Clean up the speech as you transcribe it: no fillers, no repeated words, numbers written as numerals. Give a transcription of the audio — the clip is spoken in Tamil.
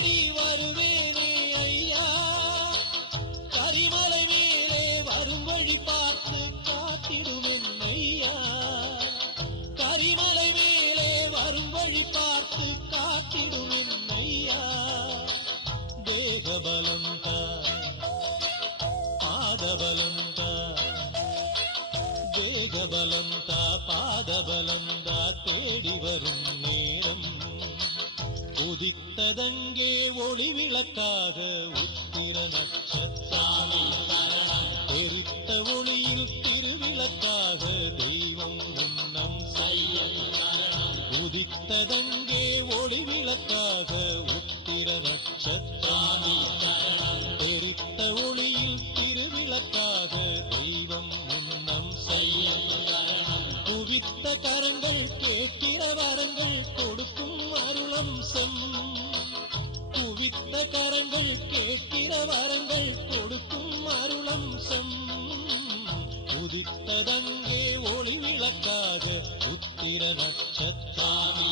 தேடி வருவேனே ஐயா, கரிமலை மேலே வரும் வழி பார்த்து காத்திடுவேன் ஐயா, கரிமலை மேலே வரும் வழி பார்த்து காத்திடுவேன் ஐயா. தேகபலம் தா, பாதபலம் தா, தேகபலம் தா, பாதபலம் தா, தேடி வரும் நேரம் உதித்ததங்கே ஒளி விளக்காக உத்திர நட்சத்திரம், எரித்த ஒளியில் திருவிளக்காக தெய்வம் உன்னம் செய்யும். உதித்ததங்கே ஒளி விளக்காக உத்திர நட்சத்திரம், எரித்த ஒளியில் திருவிளக்காக தெய்வம் உன்னம் செய்யும். குவித்த கரங்கள் கேட்கிற வரங்கள் கொடுக்கும் அருளம்சம், குவித்த கரங்கள் கேட்கிற வரங்கள் கொடுக்கும் அருளம்சம். உதித்ததங்கே ஒளி விளக்காக உத்திர நட்சத்திரம்.